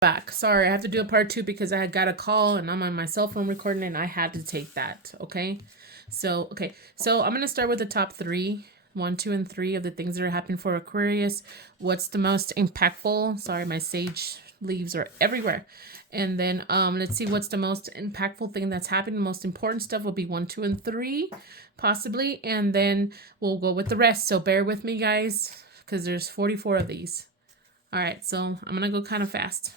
Back. Sorry, I have to do a part 2 because I had got a call and I'm on my cell phone recording and I had to take that. Okay. So I'm going to start with the top 3, 1, 2, and 3 of the things that are happening for Aquarius. What's the most impactful? Sorry, my sage leaves are everywhere. And then let's see what's the most impactful thing that's happening. The most important stuff will be 1, 2, and 3, possibly. And then we'll go with the rest. So bear with me, guys, because there's 44 of these. All right, so I'm going to go kind of fast.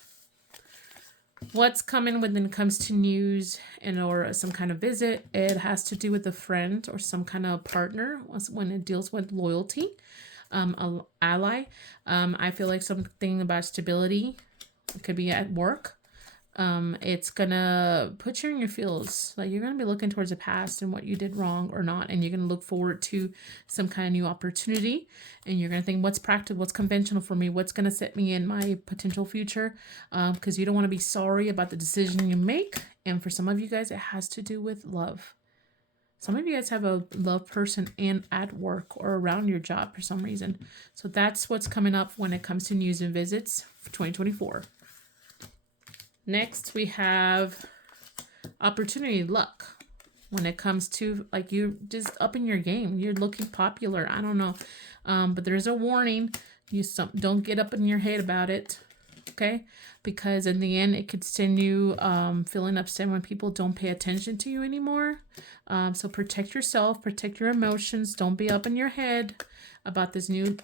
What's coming when it comes to news and or some kind of visit? It has to do with a friend or some kind of partner when it deals with loyalty, an ally. I feel like something about stability. It could be at work. It's gonna put you in your feels. Like you're gonna be looking towards the past and what you did wrong or not, and you're gonna look forward to some kind of new opportunity. And you're gonna think, what's practical, what's conventional for me, what's gonna set me in my potential future. Because you don't want to be sorry about the decision you make. And for some of you guys, it has to do with love. Some of you guys have a love person and at work or around your job for some reason. So that's what's coming up when it comes to news and visits for 2024. Next, we have opportunity, luck. When it comes to, like, you just up in your game, you're looking popular. I don't know, but there's a warning. Don't get up in your head about it, okay? Because in the end, it could send you feeling upset when people don't pay attention to you anymore. So protect yourself, protect your emotions. Don't be up in your head about this new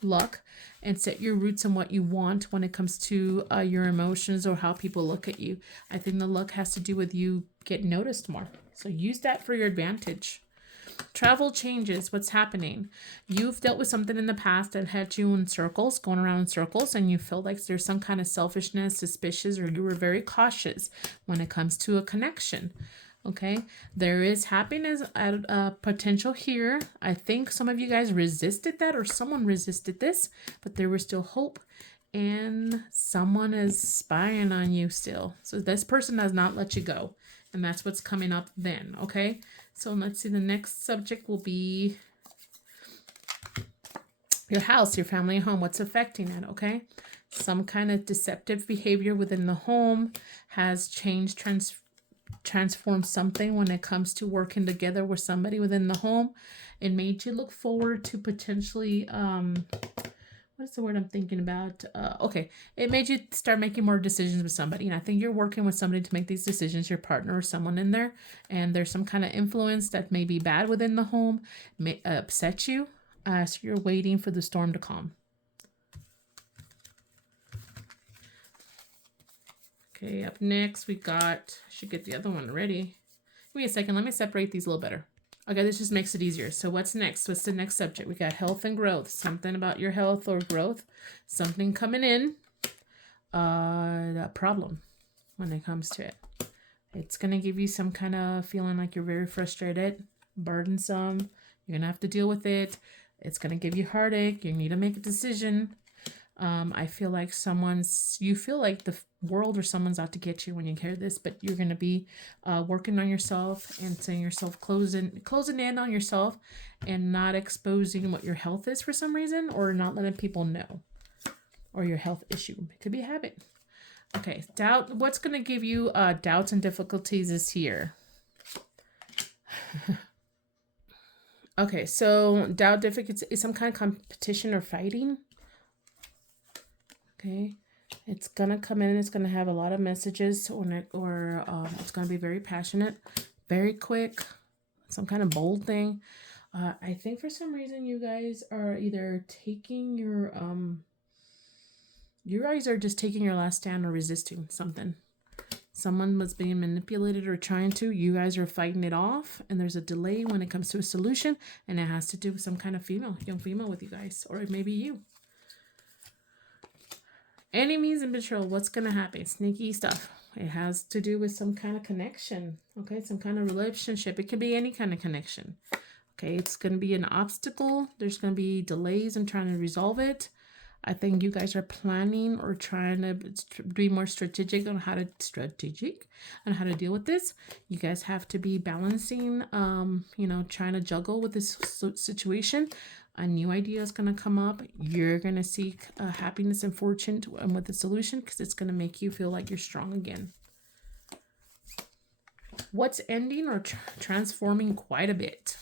luck, and set your roots on what you want when it comes to your emotions or how people look at you. I think the luck has to do with you getting noticed more. So use that for your advantage. Travel changes. What's happening? You've dealt with something in the past that had you in circles, going around in circles, and you feel like there's some kind of selfishness, suspicious, or you were very cautious when it comes to a connection. Okay, there is happiness at potential here. I think some of you guys resisted that, or someone resisted this, but there was still hope, and someone is spying on you still. So this person does not let you go, and that's what's coming up then. Okay, so let's see. The next subject will be your house, your family, home. What's affecting it? Okay, some kind of deceptive behavior within the home has changed, transform something when it comes to working together with somebody within the home. It made you look forward to potentially what's the word I'm thinking about? Okay, it made you start making more decisions with somebody, and I think you're working with somebody to make these decisions, your partner or someone in there, and there's some kind of influence that may be bad within the home, may upset you, so you're waiting for the storm to calm. Okay, up next we got, I should get the other one ready. Give me a second, let me separate these a little better. Okay, this just makes it easier. So what's next? What's the next subject? We got health and growth. Something about your health or growth. Something coming in. That problem when it comes to it. It's going to give you some kind of feeling like you're very frustrated, burdensome. You're going to have to deal with it. It's going to give you heartache. You need to make a decision. I feel like you feel like the world or someone's out to get you when you hear this, but you're going to be working on yourself and saying yourself, closing in on yourself and not exposing what your health is for some reason, or not letting people know, or your health issue. It could be a habit. Okay, doubt. What's going to give you doubts and difficulties this year? Okay, so doubt, difficulties is some kind of competition or fighting. Okay, it's gonna come in. It's gonna have a lot of messages, or it's gonna be very passionate, very quick, some kind of bold thing. I think for some reason you guys are either taking you guys are just taking your last stand or resisting something. Someone was being manipulated or trying to. You guys are fighting it off, and there's a delay when it comes to a solution, and it has to do with some kind of young female with you guys, or it may be you. Enemies and betrayal, what's going to happen? Sneaky stuff. It has to do with some kind of connection, okay? Some kind of relationship. It could be any kind of connection, okay? It's going to be an obstacle. There's going to be delays in trying to resolve it. I think you guys are planning or trying to be more strategic on how to deal with this. You guys have to be balancing, you know, trying to juggle with this situation. A new idea is going to come up. You're going to seek happiness and fortune with the solution, because it's going to make you feel like you're strong again. What's ending or transforming quite a bit?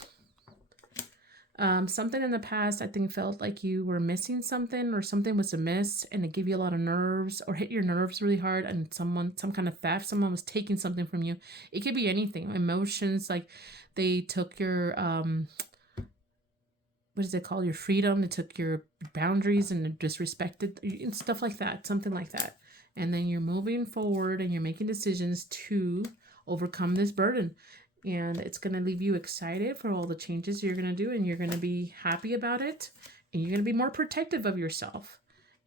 Something in the past, I think, felt like you were missing something, or something was amiss, and it gave you a lot of nerves or hit your nerves really hard, and some kind of theft, someone was taking something from you. It could be anything. Emotions, like they took your, what is it called? Your freedom. They took your boundaries and disrespected and stuff like that, something like that. And then you're moving forward and you're making decisions to overcome this burden. And it's going to leave you excited for all the changes you're going to do, and you're going to be happy about it, and you're going to be more protective of yourself,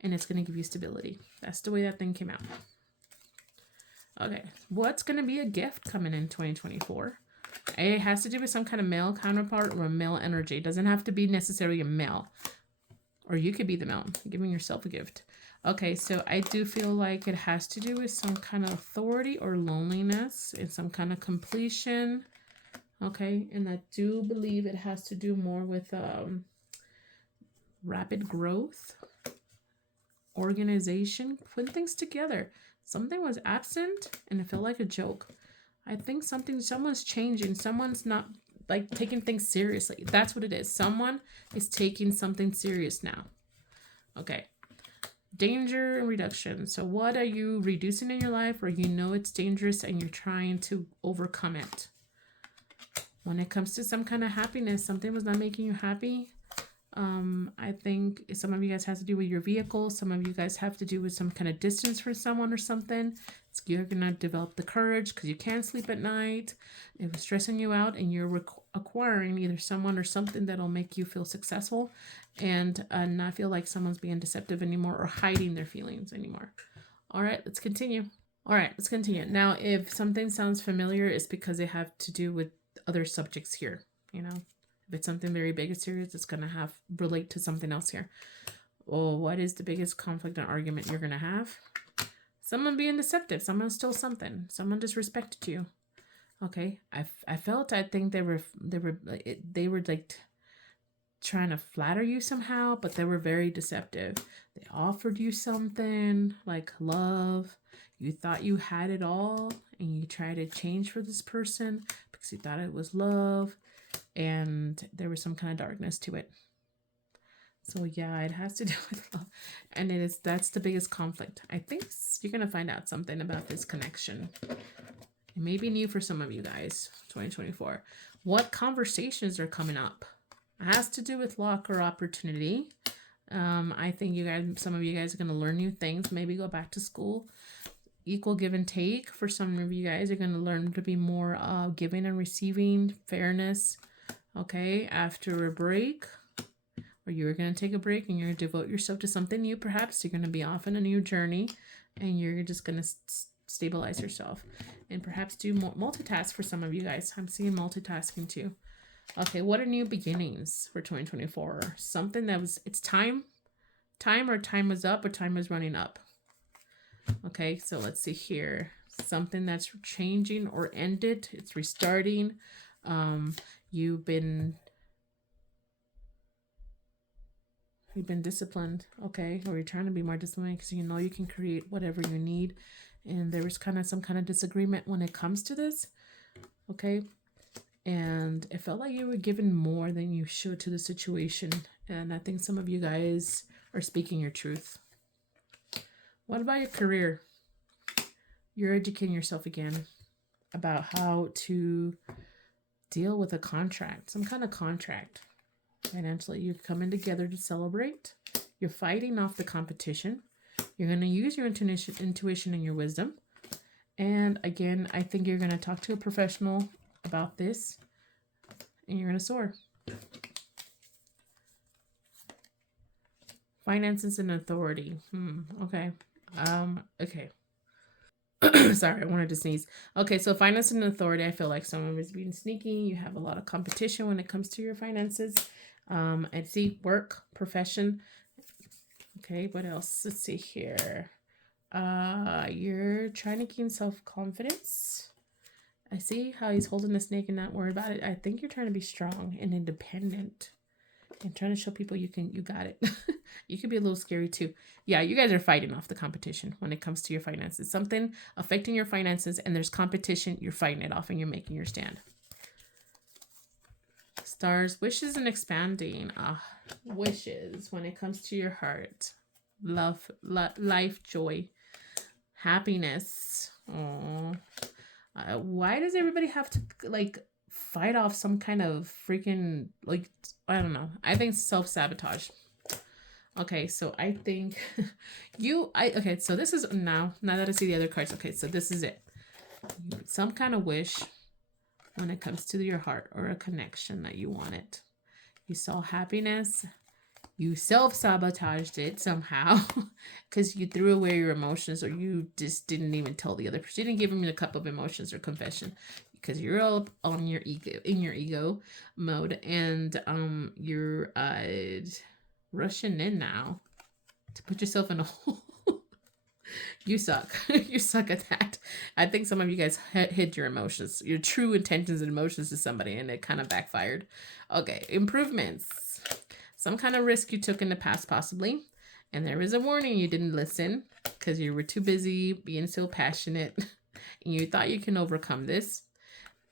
and it's going to give you stability. That's the way that thing came out. Okay, what's going to be a gift coming in 2024? It has to do with some kind of male counterpart or a male energy. It doesn't have to be necessarily a male, or you could be the male, giving yourself a gift. Okay, so I do feel like it has to do with some kind of authority or loneliness and some kind of completion. Okay, and I do believe it has to do more with rapid growth, organization, putting things together. Something was absent and it felt like a joke. I think someone's changing. Someone's not like taking things seriously. That's what it is. Someone is taking something serious now. Okay. Danger and reduction. So what are you reducing in your life, or you know it's dangerous and you're trying to overcome it? When it comes to some kind of happiness, something was not making you happy. I think some of you guys have to do with your vehicle. Some of you guys have to do with some kind of distance from someone or something. You're going to develop the courage because you can't sleep at night. It was stressing you out, and you're acquiring either someone or something that'll make you feel successful and not feel like someone's being deceptive anymore or hiding their feelings anymore. All right, let's continue. Now, if something sounds familiar, it's because they have to do with other subjects here, you know. If it's something very big and serious, it's going to relate to something else here. Well, what is the biggest conflict and argument you're going to have? Someone being deceptive. Someone stole something. Someone disrespected you. Okay. I think they were like trying to flatter you somehow, but they were very deceptive. They offered you something like love. You thought you had it all, and you tried to change for this person because you thought it was love. And there was some kind of darkness to it. So yeah, it has to do with love. And that's the biggest conflict. I think you're going to find out something about this connection. It may be new for some of you guys, 2024. What conversations are coming up? It has to do with luck or opportunity. I think some of you guys are going to learn new things, maybe go back to school. Equal give and take. For some of you guys, you're going to learn to be more giving and receiving, fairness. Okay, after a break, or you're going to take a break and you're going to devote yourself to something new. Perhaps you're going to be off on a new journey, and you're just going to stabilize yourself, and perhaps do multitask for some of you guys. I'm seeing multitasking too. Okay, what are new beginnings for 2024? Something it's time, or time is up, or time is running up. Okay, so let's see here. Something that's changing or ended. It's restarting. You've been disciplined, okay, or you're trying to be more disciplined because you know you can create whatever you need, and there was kind of some kind of disagreement when it comes to this, okay, and it felt like you were given more than you should to the situation, and I think some of you guys are speaking your truth. What about your career? You're educating yourself again about how to deal with a contract, some kind of contract. Financially, you're coming together to celebrate. You're fighting off the competition. You're going to use your intuition and your wisdom. And again, I think you're going to talk to a professional about this, and you're going to soar. Finances and authority. Okay. Okay. Sorry, I wanted to sneeze. Okay, so finance and authority, I feel like someone is being sneaky. You have a lot of competition when it comes to your finances. I see work, profession. Okay, what else? Let's see here. You're trying to gain self-confidence. I see how he's holding the snake and not worried about it. I think you're trying to be strong and independent and trying to show people you got it. You could be a little scary too. Yeah, you guys are fighting off the competition when it comes to your finances. Something affecting your finances and there's competition, you're fighting it off and you're making your stand. Stars, wishes and expanding. Wishes when it comes to your heart. Love, life, joy, happiness. Oh, why does everybody have to like fight off some kind of freaking like, I don't know. I think self-sabotage. Okay, so I think okay, so this is now that I see the other cards. Okay, so this is it. Some kind of wish when it comes to your heart or a connection that you wanted. You saw happiness. You self-sabotaged it somehow because you threw away your emotions or you just didn't even tell the other person. You didn't give them a cup of emotions or confession because you're all on your ego, in your ego mode, and you're rushing in now to put yourself in a hole. You suck. You suck at that. I think some of you guys hid your emotions, your true intentions and emotions to somebody, and it kind of backfired. Okay, improvements. Some kind of risk you took in the past, possibly. And there was a warning you didn't listen because you were too busy being so passionate. And you thought you can overcome this.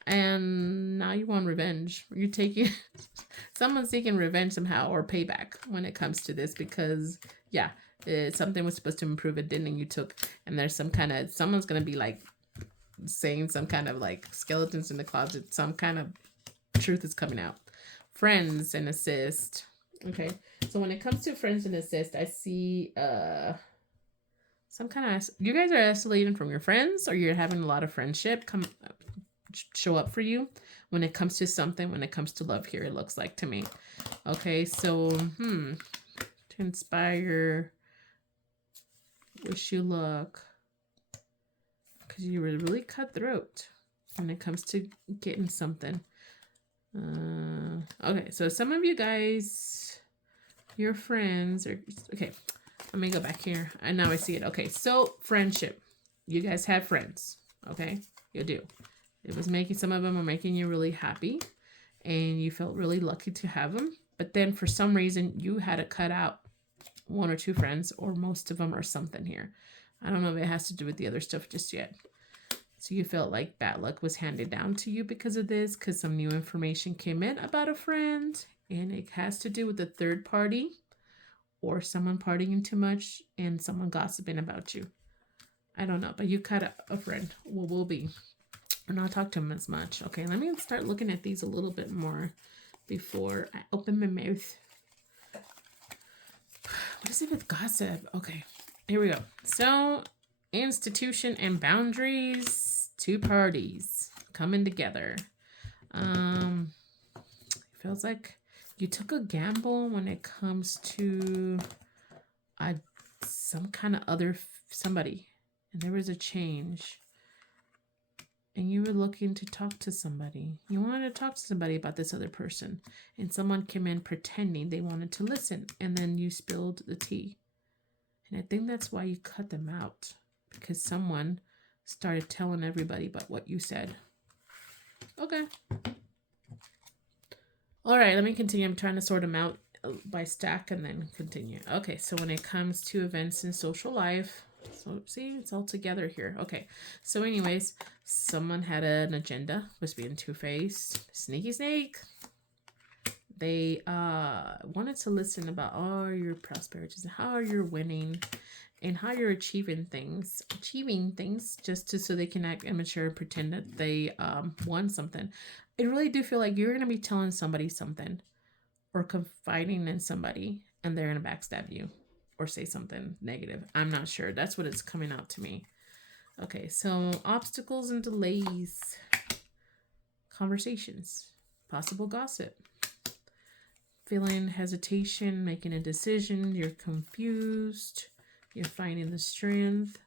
And now you want revenge. You're taking... Someone's seeking revenge somehow or payback when it comes to this because, yeah, something was supposed to improve. It didn't and you took. And there's some kind of... Someone's going to be like saying some kind of like skeletons in the closet. Some kind of truth is coming out. Friends and assist. Okay, so when it comes to friends and assist, I see some kind of... You guys are isolating from your friends or you're having a lot of friendship show up for you when it comes to something, when it comes to love here, it looks like to me. Okay, so, to inspire, wish you luck, because you were really cutthroat when it comes to getting something. Okay, so some of you guys, your friends are... Okay, let me go back here. And now I see it. Okay, so friendship. You guys have friends. Okay, you do. It was making... Some of them are making you really happy. And you felt really lucky to have them. But then for some reason, you had to cut out one or two friends. Or most of them or something here. I don't know if it has to do with the other stuff just yet. So you felt like bad luck was handed down to you because of this, because some new information came in about a friend, and it has to do with the third party or someone partying too much and someone gossiping about you. I don't know, but you cut a friend. Well, will be. Or not talk to him as much. Okay, let me start looking at these a little bit more before I open my mouth. What is it with gossip? Okay, here we go. So... institution and boundaries, two parties coming together. Feels like you took a gamble when it comes to some kind of other somebody, and there was a change, and you were looking to talk to somebody. You wanted to talk to somebody about this other person, and someone came in pretending they wanted to listen, and then you spilled the tea, and I think that's why you cut them out. Because someone started telling everybody about what you said. Okay. All right, let me continue. I'm trying to sort them out by stack and then continue. Okay, so when it comes to events in social life, so see, it's all together here. Okay, so anyways, someone had an agenda, was being two-faced, sneaky snake. They wanted to listen about all your prosperities and how you're winning and how you're achieving things just so they can act immature and pretend that they won something. I really do feel like you're going to be telling somebody something or confiding in somebody and they're going to backstab you or say something negative. I'm not sure. That's what it's coming out to me. Okay, so obstacles and delays, conversations, possible gossip, feeling hesitation, making a decision, you're confused. You're finding the strength.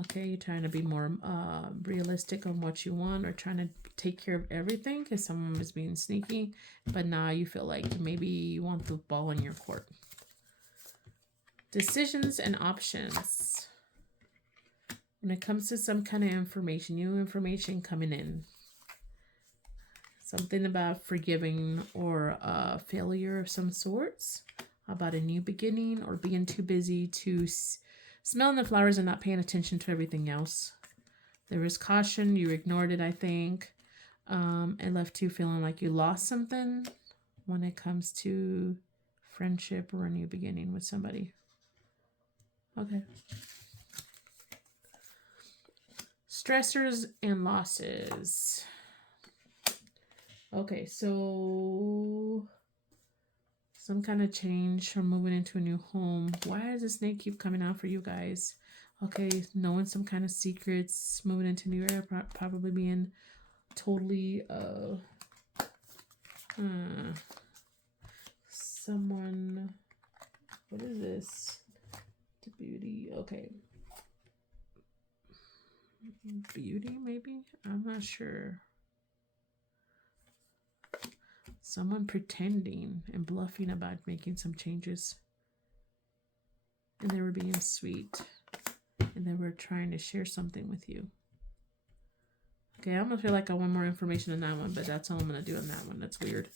Okay, you're trying to be more realistic on what you want or trying to take care of everything because someone was being sneaky. But now you feel like maybe you want the ball in your court. Decisions and options. When it comes to some kind of information, new information coming in. Something about forgiving or a failure of some sorts. About a new beginning or being too busy to smelling the flowers and not paying attention to everything else. There was caution. You ignored it, I think. It left you feeling like you lost something when it comes to friendship or a new beginning with somebody. Okay. Stressors and losses. Okay, so some kind of change from moving into a new home. Why does the snake keep coming out for you guys? Okay, knowing some kind of secrets, moving into a new area, probably being totally someone. What is this? The beauty. Okay. Beauty, maybe? I'm not sure. Someone pretending and bluffing about making some changes. And they were being sweet. And they were trying to share something with you. Okay, I almost feel like I want more information on that one, but that's all I'm going to do on that one. That's weird.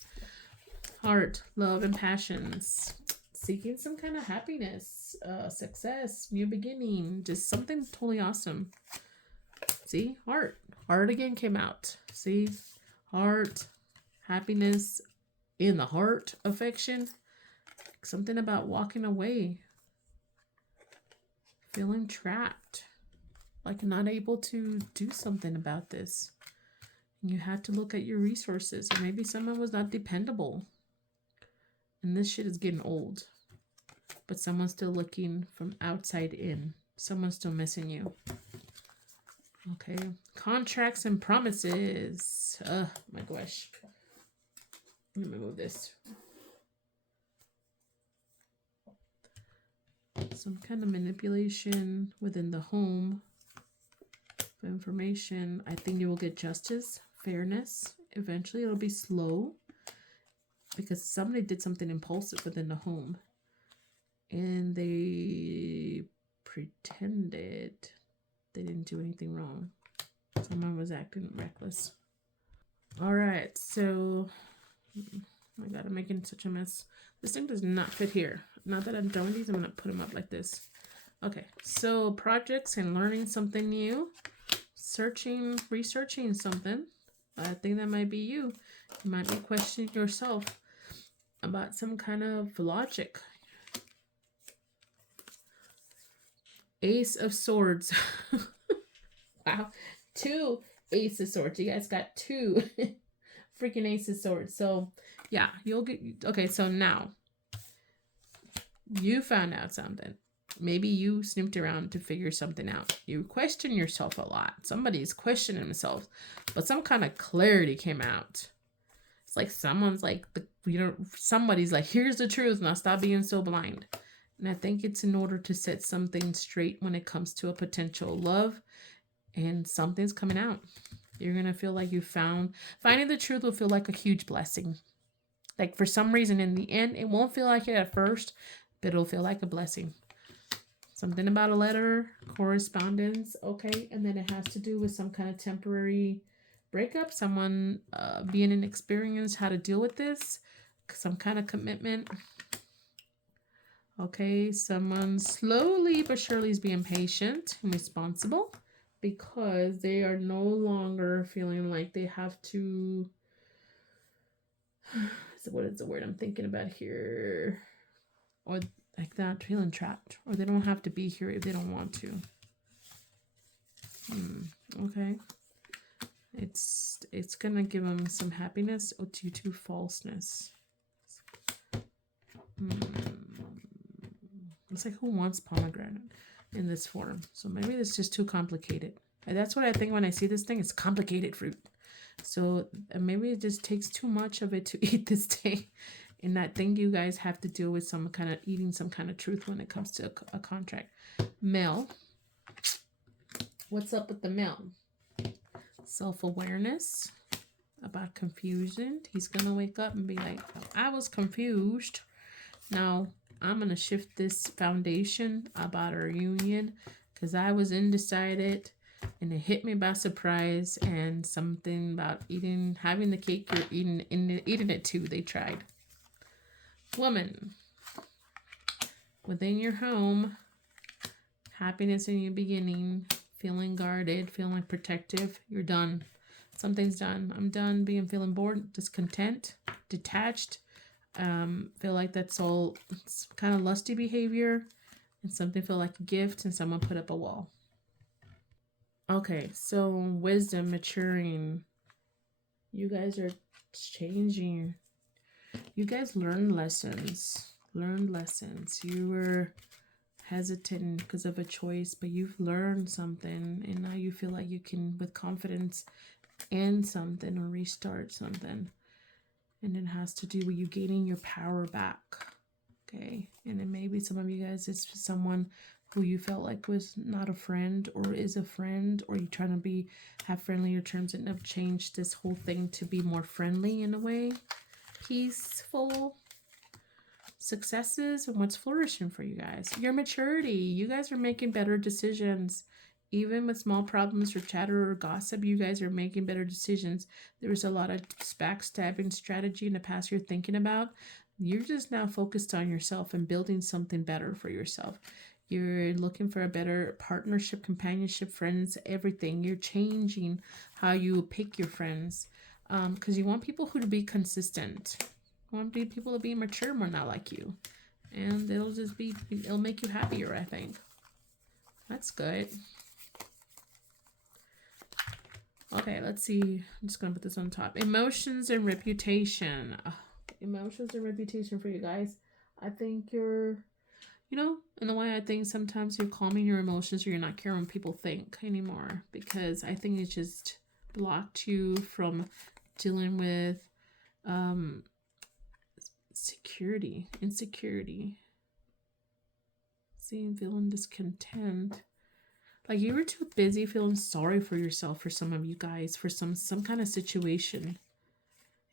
Heart, love, and passions. Seeking some kind of happiness, success, new beginning, just something totally awesome. See, heart. Heart again came out. See, heart, happiness in the heart, affection. Something about walking away. Feeling trapped. Like not able to do something about this. You had to look at your resources. Or maybe someone was not dependable. And this shit is getting old. But someone's still looking from outside in. Someone's still missing you. Okay. Contracts and promises. Oh my gosh. Let me move this. Some kind of manipulation within the home. Information. I think you will get justice, fairness. Eventually it'll be slow. Because somebody did something impulsive within the home. And they pretended they didn't do anything wrong. Someone was acting reckless. All right, so I gotta make it such a mess. This thing does not fit here. Now that I'm done with these, I'm gonna put them up like this. Okay, so projects and learning something new, researching something. I think that might be you. You might be questioning yourself about some kind of logic. Ace of Swords. Wow. 2 Ace of Swords. You guys got 2 freaking Ace of Swords. So, yeah, you'll get... Okay, so now, you found out something. Maybe you snooped around to figure something out. You question yourself a lot. Somebody's questioning themselves. But some kind of clarity came out. It's like someone's like, somebody's like, here's the truth. Now stop being so blind. And I think it's in order to set something straight when it comes to a potential love. And something's coming out. You're going to feel like you finding the truth will feel like a huge blessing. Like for some reason in the end, it won't feel like it at first, but it'll feel like a blessing. Something about a letter, correspondence, okay? And then it has to do with some kind of temporary breakup. Someone being inexperienced, how to deal with this. Some kind of commitment. Okay, someone slowly but surely is being patient and responsible because they are no longer feeling like they have to... So what is the word I'm thinking about here? Or like that, feeling trapped. Or they don't have to be here if they don't want to. Okay. It's gonna give them some happiness or due to falseness. It's like, who wants pomegranate in this form? So maybe it's just too complicated. And that's what I think when I see this thing. It's complicated fruit. So maybe it just takes too much of it to eat this thing. And I think you guys have to deal with some kind of eating some kind of truth when it comes to a contract. Male. What's up with the male? Self-awareness about confusion. He's going to wake up and be like, I was confused. Now, I'm going to shift this foundation about our union because I was undecided and it hit me by surprise, and something about having the cake, you're eating it too. They tried. Woman, within your home, happiness in your beginning, feeling guarded, feeling protective. You're done. Something's done. I'm done feeling bored, discontent, detached. Feel like that's all kind of lusty behavior, and something feel like a gift, and someone put up a wall. Okay, so wisdom, maturing. You guys are changing. You guys learned lessons. You were hesitant because of a choice, but you've learned something, and now you feel like you can, with confidence, end something or restart something. And it has to do with you gaining your power back. Okay, and then maybe some of you guys, it's someone who you felt like was not a friend or is a friend, or you trying to have friendlier terms and have changed this whole thing to be more friendly in a way, peaceful, successes, and what's flourishing for you guys. Your maturity. You guys are making better decisions. Even with small problems or chatter or gossip, you guys are making better decisions. There was a lot of backstabbing strategy in the past you're thinking about. You're just now focused on yourself and building something better for yourself. You're looking for a better partnership, companionship, friends, everything. You're changing how you pick your friends because you want people who to be consistent. You want people to be mature, more not like you. And it'll make you happier, I think. That's good. Okay, let's see. I'm just going to put this on top. Emotions and reputation. Emotions and reputation for you guys. I think you're, in the way I think sometimes you're calming your emotions, or you're not caring what people think anymore, because I think it's just blocked you from dealing with insecurity. Seeing, feeling discontent. Like you were too busy feeling sorry for yourself, for some of you guys, for some kind of situation.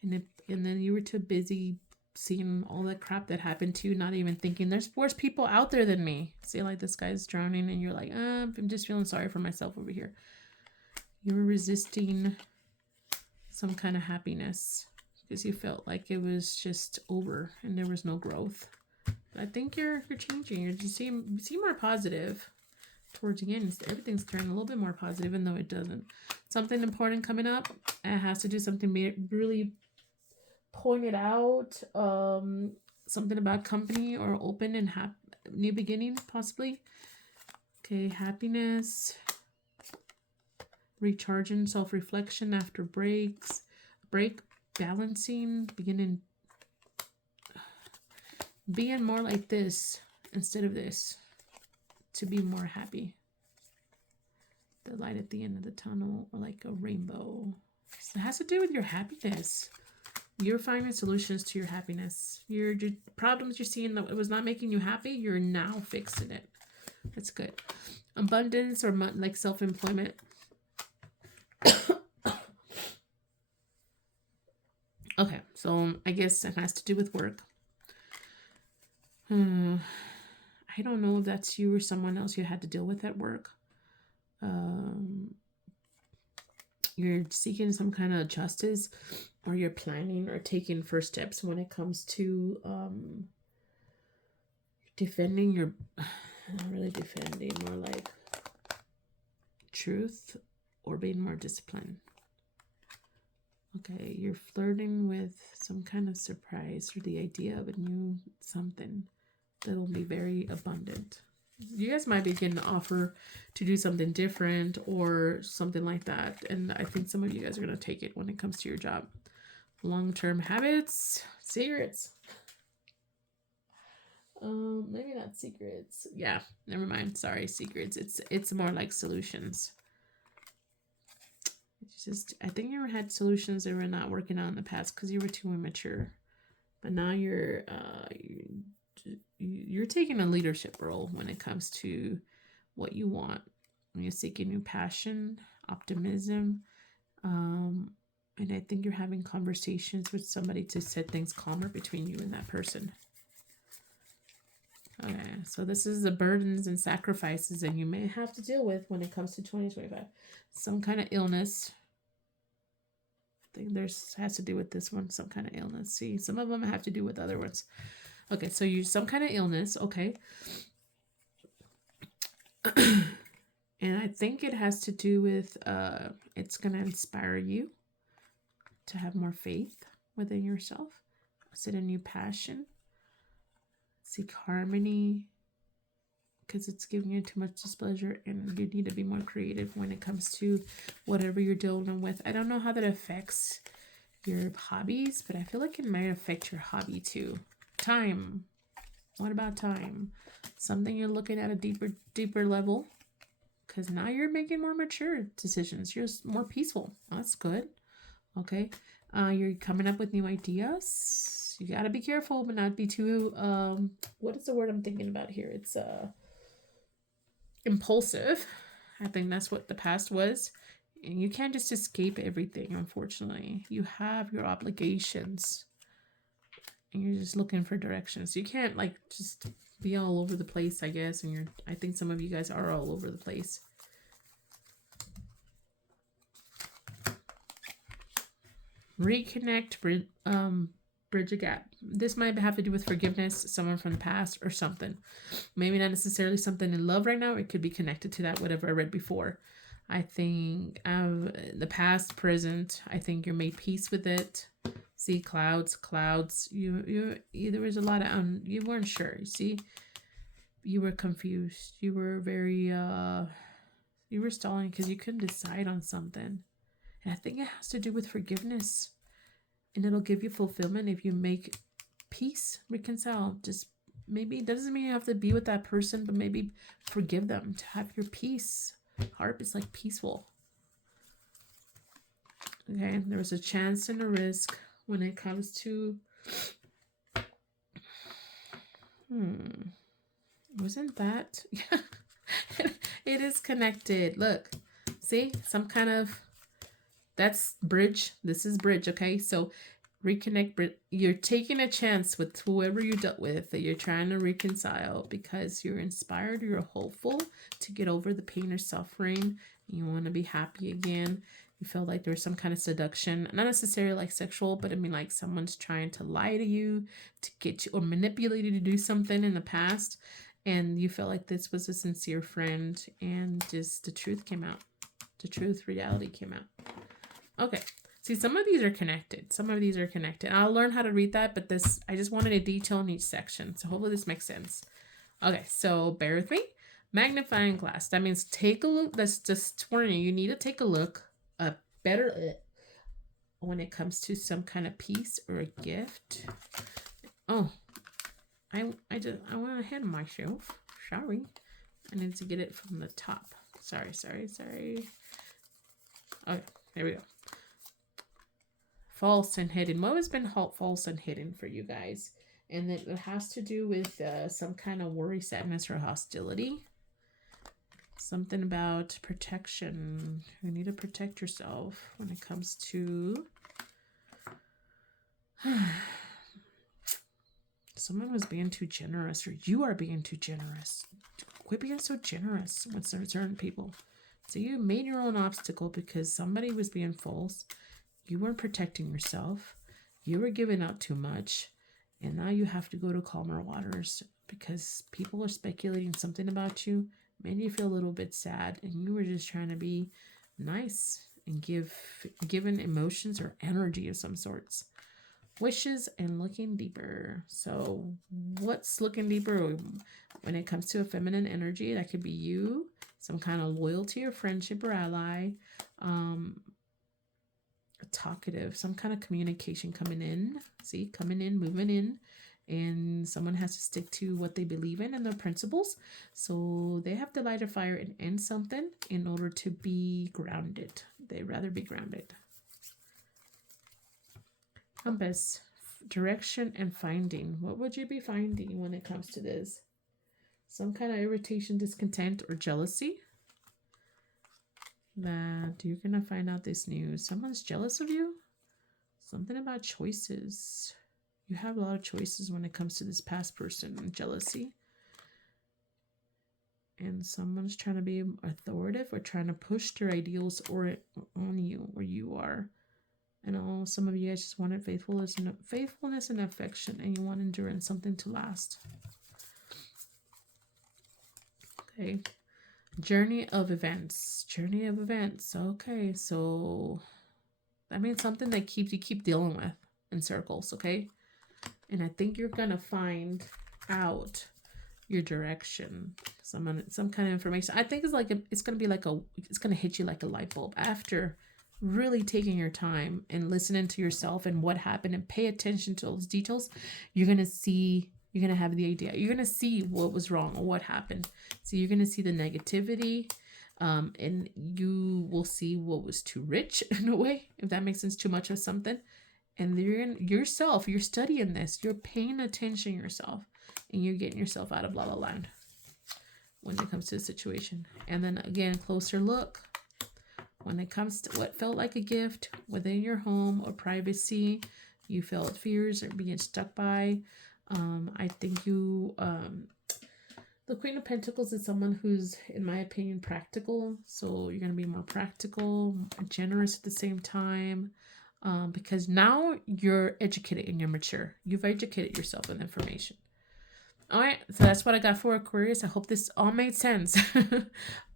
And then you were too busy seeing all that crap that happened to you, not even thinking there's worse people out there than me. See, like this guy's drowning and you're like, I'm just feeling sorry for myself over here. You were resisting some kind of happiness because you felt like it was just over and there was no growth. But I think you're changing. You seem more positive towards the end. Everything's turning a little bit more positive, even though it doesn't. Something important coming up. It has to do something really pointed out. Something about company or open and new beginning, possibly. Okay, happiness. Recharging, self-reflection after break, balancing, being more like this instead of this, to be more happy. The light at the end of the tunnel, or like a rainbow. It has to do with your happiness. You're finding solutions to your happiness. Your problems you're seeing that it was not making you happy, you're now fixing it. That's good. Abundance, or like self-employment. Okay, so I guess it has to do with work. I don't know if that's you or someone else you had to deal with at work. You're seeking some kind of justice, or you're planning or taking first steps when it comes to defending your, not really defending, more like truth, or being more disciplined. Okay, you're flirting with some kind of surprise, or the idea of a new something that'll be very abundant. You guys might be getting an offer to do something different or something like that. And I think some of you guys are going to take it when it comes to your job. Long-term habits, secrets. Maybe not secrets. Yeah, never mind. Sorry, secrets. It's more like solutions. It's just, I think you ever had solutions that were not working out in the past because you were too immature. But now you're taking a leadership role when it comes to what you want. You're seeking new passion, optimism, and I think you're having conversations with somebody to set things calmer between you and that person. Okay, so this is the burdens and sacrifices that you may have to deal with when it comes to 2025. Some kind of illness. I think there's has to do with this one, some kind of illness. See, some of them have to do with other ones. Okay, so you some kind of illness, okay. And I think it has to do with it's gonna inspire you to have more faith within yourself. Is it a new passion? Seek harmony, because it's giving you too much displeasure, and you need to be more creative when it comes to whatever you're dealing with. I don't know how that affects your hobbies, but I feel like it might affect your hobby too. Time. What about time? Something you're looking at a deeper level, because now you're making more mature decisions. You're more peaceful. That's good. Okay. You're coming up with new ideas. You got to be careful, but not be too, what is the word I'm thinking about here? It's, impulsive. I think that's what the past was. And you can't just escape everything, unfortunately. You have your obligations. And you're just looking for directions. You can't like just be all over the place, I guess. And I think some of you guys are all over the place. Reconnect, bridge a gap. This might have to do with forgiveness, someone from the past or something. Maybe not necessarily something in love right now. It could be connected to that, whatever I read before. I think the past, present, I think you're made peace with it. See, clouds. You there was a lot of you weren't sure. You see, you were confused. You were very you were stalling because you couldn't decide on something. And I think it has to do with forgiveness. And it'll give you fulfillment if you make peace, reconcile. Just maybe it doesn't mean you have to be with that person, but maybe forgive them to have your peace. Heart is like peaceful. Okay, there was a chance and a risk when it comes to wasn't that it is connected. Look, see, some kind of that's bridge. This is bridge. Okay, so reconnect. You're taking a chance with whoever you dealt with that you're trying to reconcile because you're inspired, you're hopeful to get over the pain or suffering. You want to be happy again. You feel like there's some kind of seduction, not necessarily like sexual, but I mean like someone's trying to lie to you, to get you or manipulate you to do something in the past, and you felt like this was a sincere friend, and just the truth came out. The truth, reality came out. Okay. See, some of these are connected. Some of these are connected. I'll learn how to read that, but this, I just wanted a detail in each section. So hopefully this makes sense. Okay, so bear with me. Magnifying glass. That means take a look. That's just warning you. You need to take a look. A better when it comes to some kind of piece or a gift. Oh, I went ahead of myself. Sorry. I need to get it from the top. Sorry. Okay, there we go. False and hidden. What has been false and hidden for you guys? And it has to do with some kind of worry, sadness, or hostility. Something about protection. You need to protect yourself when it comes to... Someone was being too generous, or you are being too generous. Quit being so generous with certain people. So you made your own obstacle because somebody was being false. You weren't protecting yourself. You were giving out too much. And now you have to go to calmer waters because people are speculating something about you. Made you feel a little bit sad. And you were just trying to be nice and given emotions or energy of some sorts. Wishes and looking deeper. So what's looking deeper when it comes to a feminine energy? That could be you. Some kind of loyalty or friendship or ally. Talkative, some kind of communication coming in. See, coming in, moving in, and someone has to stick to what they believe in and their principles. So they have to light a fire and end something in order to be grounded. They'd rather be grounded. Compass, direction and finding. What would you be finding when it comes to this? Some kind of irritation, discontent, or jealousy. That you're gonna find out this news. Someone's jealous of you. Something about choices. You have a lot of choices when it comes to this past person and jealousy. And someone's trying to be authoritative or trying to push their ideals or on you where you are. And some of you guys just wanted faithfulness and affection, and you want endurance, something to last. Okay. Journey of events. Okay, so that means something that you keep dealing with in circles, okay? And I think you're gonna find out your direction. Some kind of information. I think it's gonna hit you like a light bulb after really taking your time and listening to yourself and what happened and pay attention to those details. You're gonna have the idea. You're gonna see what was wrong or what happened. So you're gonna see the negativity, and you will see what was too rich in a way, if that makes sense, too much of something. And you're studying this, you're paying attention to yourself, and you're getting yourself out of la la land when it comes to the situation. And then again, closer look. When it comes to what felt like a gift within your home or privacy, you felt fears or being stuck by. I think the Queen of Pentacles is someone who's, in my opinion, practical. So you're going to be more practical, generous at the same time, because now you're educated and you're mature. You've educated yourself with information. All right, so that's what I got for Aquarius. I hope this all made sense.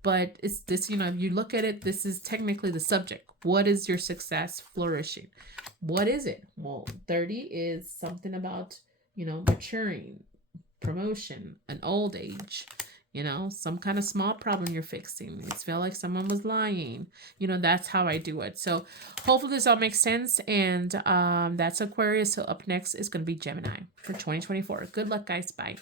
But it's this, if you look at it, this is technically the subject. What is your success flourishing? What is it? Well, 30 is something about, maturing, promotion, an old age, some kind of small problem you're fixing. It felt like someone was lying. That's how I do it. So hopefully this all makes sense. And that's Aquarius. So up next is going to be Gemini for 2024. Good luck, guys. Bye.